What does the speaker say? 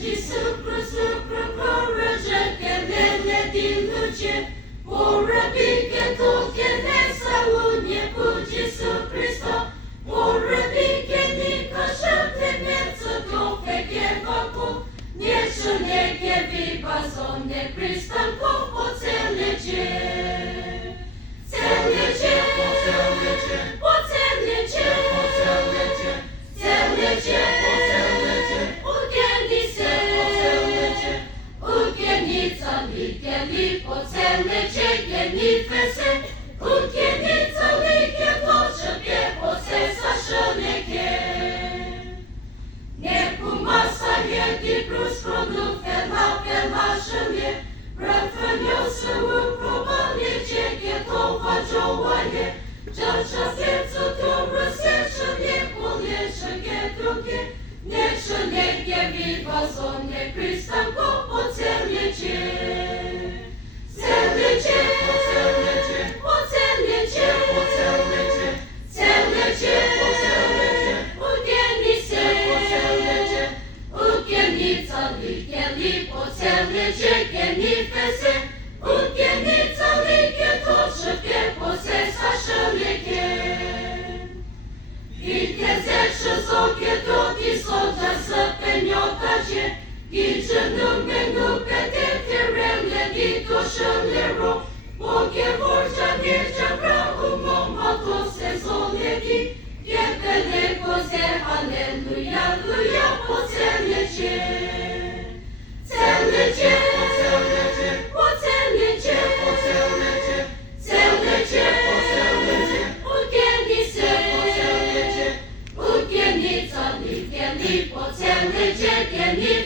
leggi sopra corregge che nelle di luce, ora che tocchi nessa unie puggi su Cristo, ora che ni cosciate mezzo dove che vapo, niente ne che vi basone Cristo poco se legge. Basone Cristo poco se legge. Legge